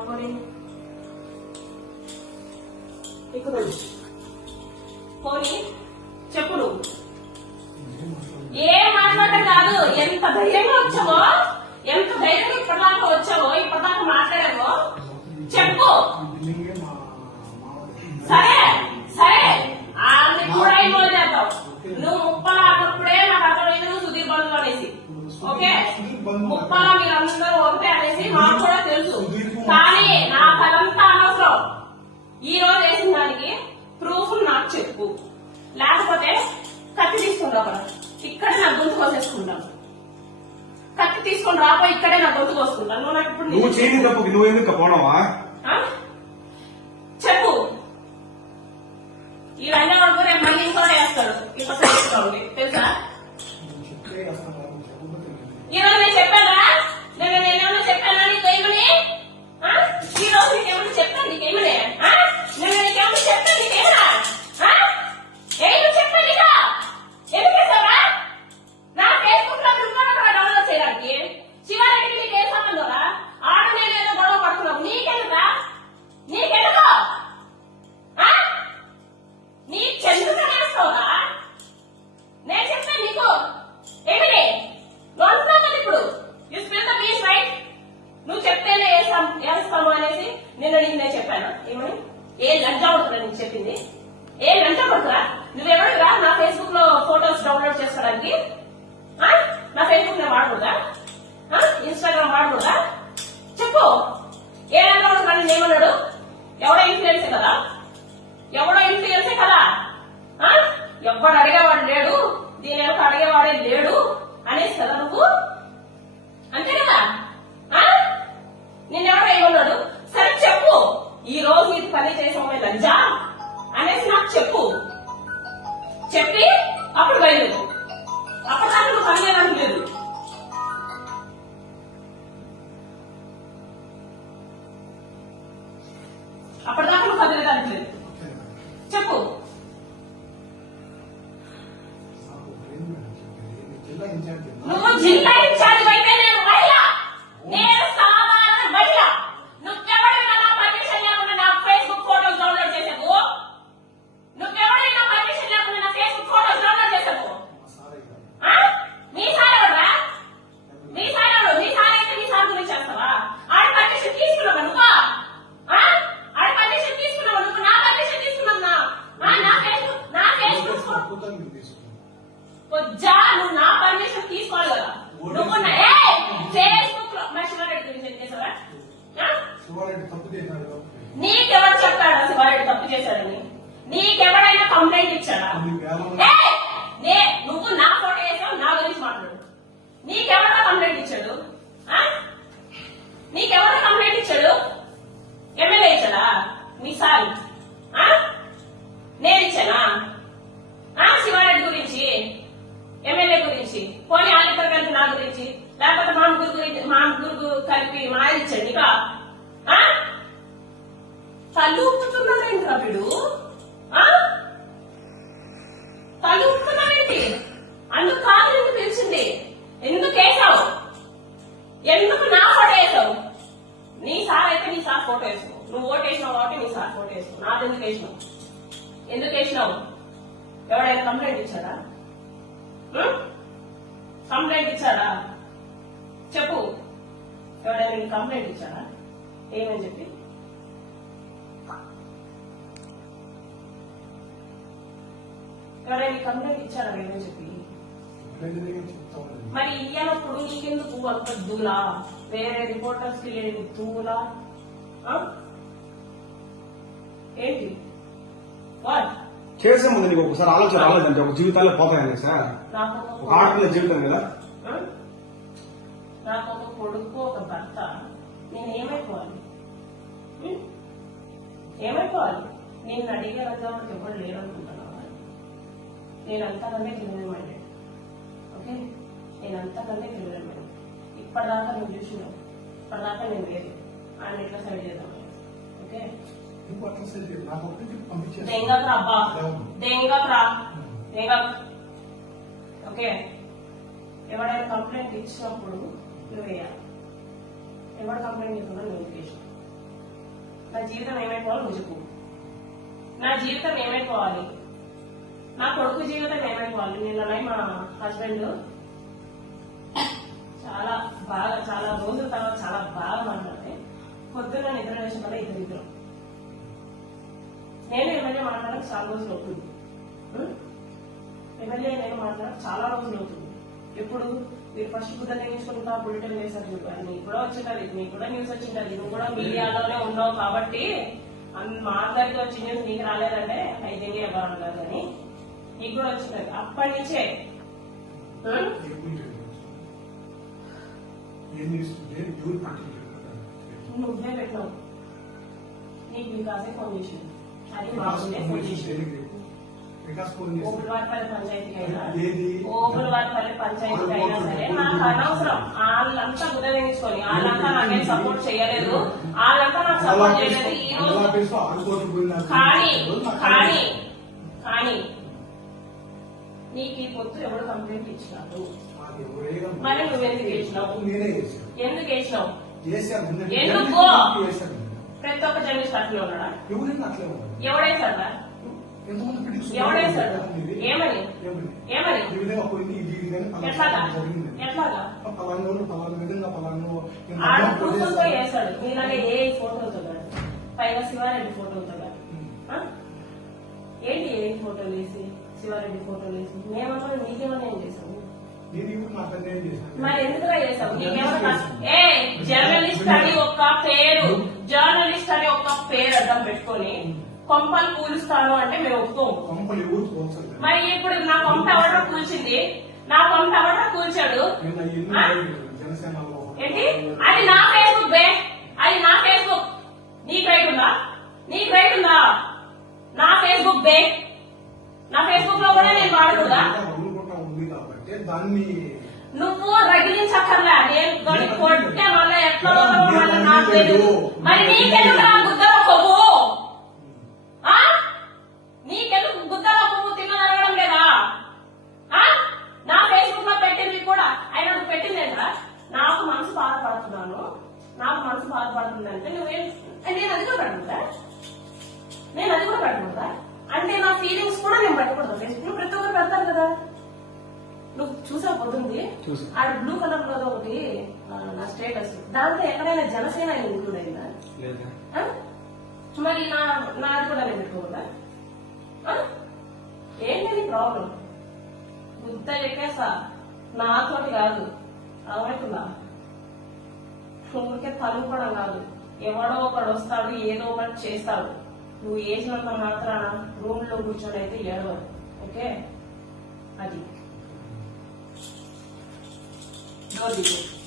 పోనీ ఎక్కువ పోనీ చెప్పు నువ్వు ఏం మాట్లాడటం కాదు ఎంత ధైర్యంగా వచ్చావో ఎంత ధైర్యంగా ఇప్పటిదాకా వచ్చావో ఇప్పటిదాకా మాట్లాడావో చెప్పు బిల్డింగే మా మావాడి సరే సరే ఆమె కూడా ఇన్వాల్వ్ చేద్దాం నువ్వు ముప్పలా అన్నప్పుడే నాకు అర్థమైంది నువ్వు సుధీర్ బంధు అనేసి ఓకే ముప్పలా మీరందరూ ఒకటే అనేసి మాకు కూడా తెలుసు కానీ నా కలంతా అనవసరం. ఈ రోజు వేసిన దానికి ప్రూఫ్ నాకు చెప్పు. లేకపోతే కత్తి తీసుకుని రా ఇక్కడే నా గొంతు కోసేసుకుంటాను. కత్తి తీసుకొని రాబో ఇక్కడే నా గొంతు కోసుకుంటాను. నువ్వు నాకు ఇప్పుడు నువ్వు చేయని తప్పుకి నువ్వు ఎందుకు పోవడమా ఆ? చెప్పు. ఈ రెండు వరకు రేపు మళ్ళీ ఇంకోటి వేస్తాడు ఇంకో సైడ్ తెలుసా? నీకు ఏమని ఏ లంచ పడుతున్నా నీకు చెప్పింది? ఏ లంచ పడుతురా నువ్వెవడురా నా ఫేస్బుక్లో ఫోటోస్ డౌన్లోడ్ చేసుకోవడానికి. ఆ? నా ఫేస్బుక్ నేను వాడకూడదా ఇన్స్టాగ్రామ్ వాడకూడదా? చెప్పు. ఏ లంచ పడుతున్నా నేను ఏమన్నాడు ఎవడో ఇన్ఫ్లుయెన్స్ కదా? ఎవడో ఇన్ఫ్లుయెన్స్ కదా? ఆ? అడిగేవాడు లేడు. దీని ఎవరు అడిగేవాడే లేడు అనేసి కదా నువ్వు? అంతే కదా? ఆ? నిన్నెవడో ఏమన్నాడు? ఈ రోజు ఇది పని చేసామే లంజా అనేసి నాకు చెప్పు. చెప్పి అప్పుడు బయలుదేరు. అప్పటిదాకా నువ్వు పని చేయడానికి కంప్లైంట్ ఇచ్చాడా నే నువ్వు నా ఫోటో వేసావు నా గురించి మాట్లాడు. నీకెవడో కంప్లైంట్ ఇచ్చాడు? ఆ? నీకెవడో కంప్లైంట్ ఇచ్చాడు? ఎమ్మెల్యే ఇచ్చాడా? మీ సార్. ఎందుకు ఎవరైనా కంప్లైంట్ ఇచ్చారా? కంప్లైంట్ ఇచ్చారా చెప్పు. ఎవరైనా నీకు కంప్లైంట్ ఇచ్చారా? ఏమని చెప్పి? ఎవరైనా కంప్లైంట్ ఇచ్చారా ఏమని చెప్పి? మరి ఇయ్యనప్పుడు నీకెందుకు అంత దూలా? వేరే రిపోర్టర్స్కి లేని దూలా? ఏంటి? వాట్ చేసే ముందు నీకు ఒకసారి ఆలోచన రాలేదంటే ఒక జీవితాల్లో పోతాయని సార్. ఒక ఆడపిల్ల జీవితం కదా? నాకు ఒక కొడుకు ఒక భర్త నేను ఏమైపోవాలి? ఏమైపోవాలి? నేను అడిగే రంగంలో ఎవరు లేరనుకుంటున్నావా? నేను అంతకంటే క్రిమినల్ మైండెడ్ ఓకే? నేను అంతకంటే క్రిమినల్ మైండెడ్ ఇప్పటిదాకా నువ్వు చూసినావు ఇప్పటిదాకా నేను లేదు. ఆయన ఎట్లా సైడ్ చేద్దాం? ఓకే? నీకు అట్లా నాకు ఒకటి పంపించేసి దెంగకు అబ్బా దెంగకు రా దెంగకు ఓకే ఎవడైనా కంప్లైంట్ ఇచ్చినప్పుడు నువ్వు వేయాలి. ఎవరు కంప్లైంట్ ఇస్తున్నా నోటిఫికేషన్ నా జీవితం ఏమైపోవాలి ముజుకు నా జీవితం ఏమైపోవాలి? నా కొడుకు జీవితం ఏమైపోవాలి? నిన్న మా హస్బెండ్ చాలా బాగా చాలా రోజుల తర్వాత చాలా బాగా మాట్లాడితే పొద్దున్న నిద్ర వేసిన వల్ల ఇద్దరు ఇద్దరు నేను ఎమ్మెల్యే మాట్లాడక చాలా రోజులు అవుతుంది. ఎమ్మెల్యే నేను మాట్లాడడం చాలా రోజులు అవుతుంది. ఎప్పుడు? మీరు ఫస్ట్ బుద్ధ తెగించుకుంటా బులెటిన్ వేసారు చూపారు నీకు కూడా వచ్చింటారు నీకు కూడా న్యూస్ వచ్చింటారు నువ్వు కూడా మీడియాలోనే ఉన్నావు కాబట్టి అన్- మా అందరికి వచ్చి న్యూస్ నీకు రాలేదంటే ఐదింగే ఎవరు కాదు అని నీకు కూడా వచ్చింటారు అప్పటి నుంచే. నువ్వే పెట్టావు నీకు కాసే ఫోన్ చేసింది అది బాగుండే ఓపులవారిపల్లి పంచాయతీకి అయినా? ఓపులవారిపల్లి పంచాయతీకి అయినా సరే నాకు అనవసరం వాళ్ళంతా గుదవించుకొని వాళ్ళంతా నాకేం సపోర్ట్ చేయలేదు వాళ్ళంతా నాకు సపోర్ట్ చేయలేదు ఈ రోజు కానీ కానీ కానీ నీకు ఈ పొత్తు ఎవరు కంప్లైంట్ ఇచ్చినాడు మరి నువ్వు ఎందుకు చేశాను. ఎందుకు నిన్న ఎందుకు? ప్రతి ఒక్క జర్నలిస్ట్ అట్లే ఉన్నాడా? ఎవరైనా అట్లే ఉన్నారు. ఎవడేసాడా ఎంతమంది critics ఎవడేసాడు? ఏమని ఏమని? ఈ విధంగా పోయింది ఇది ఇది అని పలానా ఎట్లాగా? జరిగింది. ఎట్లాగా? పలానా రోజు పలానా విధంగా పలానా నేను ఆడ మధ్యాహ్నం ప్రూఫ్తో కొట్టేశాను. వేసాడు మీలాగే ఏ ఫోటోతో కాదు పైగా శివారెడ్డి ఫోటోతో కాదు? ఏంటి ఏ ఫోటోలు వేసి శివారెడ్డి ఫోటోలు వేసి మేమన్నా నీకేమన్నా ఏం చేసాము. మరి ఎందుకురా చేసావు నీకేమన్నా కష్టం? ఏ జర్నలిస్ట్ అని ఒక పేరు. జర్నలిస్ట్ అని ఒక పేరు అడ్డం పెట్టుకొని కొంపలు కూలుస్తాను అంటే మేము ఒప్పుకోము. మరి ఇప్పుడు నా కొంప ఎవడో కూల్చింది? నా కొంప ఎవడో కూల్చాడు? ఏంటి? అది నా ఫేస్బుక్ బే. అది నా ఫేస్బుక్ నీకు రైట్ ఉందా? నీకు రైట్ ఉందా? నా ఫేస్బుక్ బే. నా ఫేస్బుక్లో కూడా నేను వాడకూడదా? దాన్ని నువ్వు రగిలించక్కర్లే. నేను కొన్ని కొట్టే మళ్ళీ మరి నీకెందుకు నా గుద్దలో కొవ్వు? ఆ? నీకెందుకు గుద్దలో కొవ్వు అడగడం లేదా? ఆ? నా ఫేస్బుక్లో పెట్టింది కూడా. ఆయన నువ్వు పెట్టింది ఏంట్రా నాకు మనసు బాధపడుతున్నాను. నాకు మనసు బాధపడుతుందంటే నువ్వేం నేను అది కూడా పెట్టుకుంటా నేను అది కూడా పెట్టకూడదా? అంటే నా ఫీలింగ్స్ కూడా నేను పెట్టకూడదు? ఫేస్బుక్లో ప్రతి ఒక్కరు పెడతారు కదా. నువ్వు చూసా. పోతుంది. ఆ బ్లూ కలర్లో ఒకటి నా స్టేటస్ దాంట్లో ఎక్కడైనా జనసేన ఇంక్లూడ్ అయిందా? మరి నా నాది కూడా నేను పెట్టుకోకూడదా ఆ? ఏంటది ప్రాబ్లం గుద్ద ఎక్కేసా? నాతోటి కాదు. అర్థమవుతుందా ఊరికే తలుపడం కాదు. ఎవడో ఒకడు వస్తాడు ఏదో ఒకటి చేస్తాడు. నువ్వు వేసినంత మాత్రాన రూమ్లో కూర్చొని అయితే ఏడవదు ఓకే? అది. 到底。